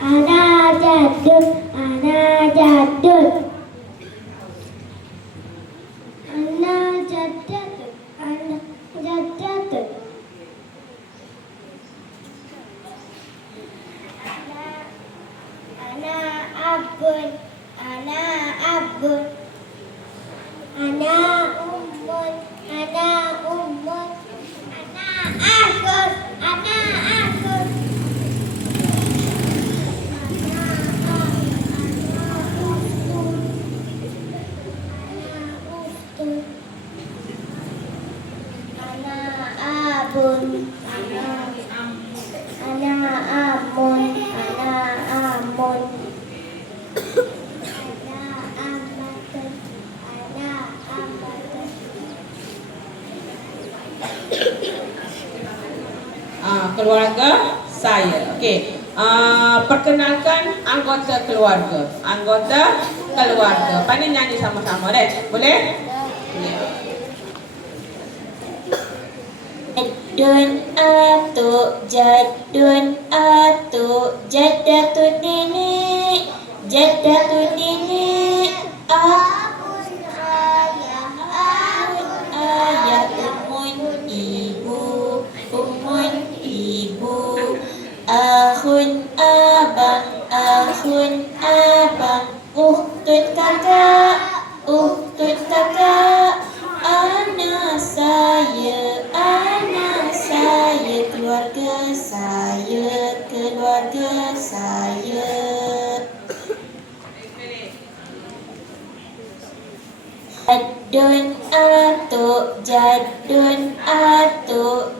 Ana jadul, ana jadul. Ana jadul, ana jadul. Ana abun, ana abun. Ana umun, ana umun. Ana agun, ana agun. Ana abun, ana amun, ana amun. Ana amatun, ana amatun. Keluarga saya. Okey. Perkenalkan anggota keluarga. Anggota keluarga. Pandai nyanyi sama-sama deh. Boleh? Boleh. Jaddun atuk, jaddun atuk, jaddatun nenek, jaddatun nenek, abun ayah, umun ibu, akhun abang, ukhtun kakak, anak saya, keluarga saya. Jaddun atuk,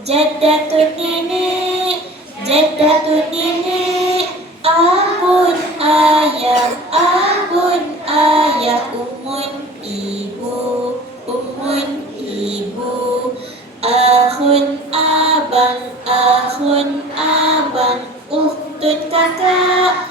jaddatun nenek, abun ayah, umun ibu, akhun abang, ukhtun kakak,